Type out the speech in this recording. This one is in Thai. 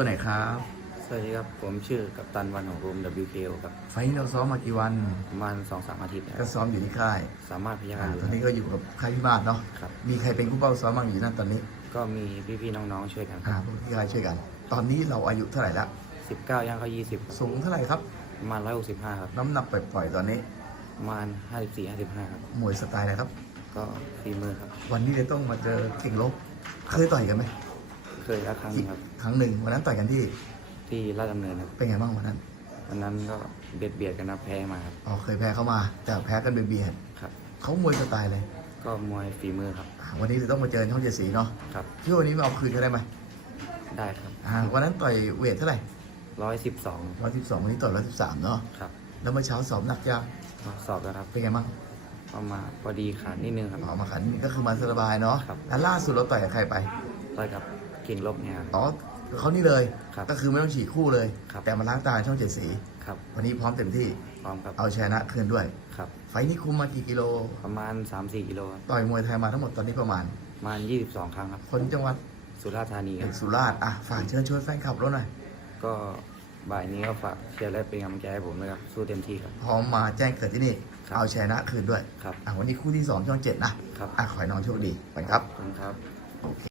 ตัวไหนครับ สวัสดีครับ ผมชื่อกัปตันวันของรูม WKO ครับ ไฟล์นี้เราซ้อมมากี่วัน ประมาณสองสามอาทิตย์นะคก็รับซ้อมอยู่ที่ค่ายสามารถพยาอ่าการตอนนี้ก็อยู่กับค่ายพิมาศเนาะ ครับ มีใครเป็นผู้เป้าซ้อมบ้างอยู่นั่นตอนนี้ก็มีพี่ๆน้องๆช่วยกันคอ่ารับพวกที่ค่ายช่วยกัน ตอนนี้เราอายุเท่าไหร่ละ สิบเก้าย่างเข้ายี่สิบสูงเท่าไหร่ครับ ประมาณร้อยหกสิบห้าครับ น้ำหนักปล่อยๆตอนนี้ ประมาณห้าสิบสี่ห้าสิบห้าครับ มวยสไตล์อะไรครับ ก็ฝีมือครับ วันนี้เลยต้องมาเจอเก่งลบ เคยต่อยกันไหม เคยแล้วครั้งหนึงครับครั้งหนึ่งวันนั้นต่อยกันที่ที่ราชดำเนินครับเป็นไงบ้างวันนั้นวันนั้นก็เบียดเบียดกันนะแพ้มาครับอ๋อเคยแพ้เขามา แต่แพ้กันเป็นเบียดครับเขามวยสไตล์เลยก็มวยฝีมือครับอ่าวันนี้เลยต้องมาเจอช่องเจ็ดสีเนาะครับพี่วันนี้มาเอาคืนเขาได้ไหมได้ครับอ่าวันนั้นต่อยเวทเท่าไหร่ร้อยสิบสองร้อยสิบสองวันนี้ต่อยร้อยสิบสามเนาะครับแล้วเมื่อเช้าสอบหนักยังสอบแล้วครับเป็นไงบ้างก็มาพอดีขาดนิดนึงครับออกมาขันก็คือมาสบายเนาะครับ แล้วล่าสุดเราต่อยกับใครไป ต่อยกับ เก่งลบเนี่ยครับ อ๋อเขานี่เลยครับก็คือไม่ต้องฉีกคู่เลย ครับ แต่มาล้างตาช่องเจ็ดสี ครับวันนี้พร้อมเต็มที่ พร้อมครับเอาชนะคืนด้วย ครับ ไฟล์นี้คุมมากี่กิโล ประมาณสามสี่กิโลครับต่อยมวยไทยมาทั้งหมดตอนนี้ประมาณ ประมาณยี่สิบสองครั้งครับ คนจังหวัดสุราษฎร์ธานีคเอรับ กสุราษฎร์อะฝากเชิญชวนแฟนคลับเราหน่อย ก็บ่ายนี้ก็ฝากเชียร์และเป็นกำลังใจให้ผมด้วยครับ สู้เต็มที่ครับ พร้อมมาแจ้งเกิดที่นี่ ครับ เอาชนะคืนด้วย ครับ อะวันนี้คู่ที่สองช่องเจ็ดนะครับ อะขอให้น้องโชคดีไปครับ ขอบคุณครับ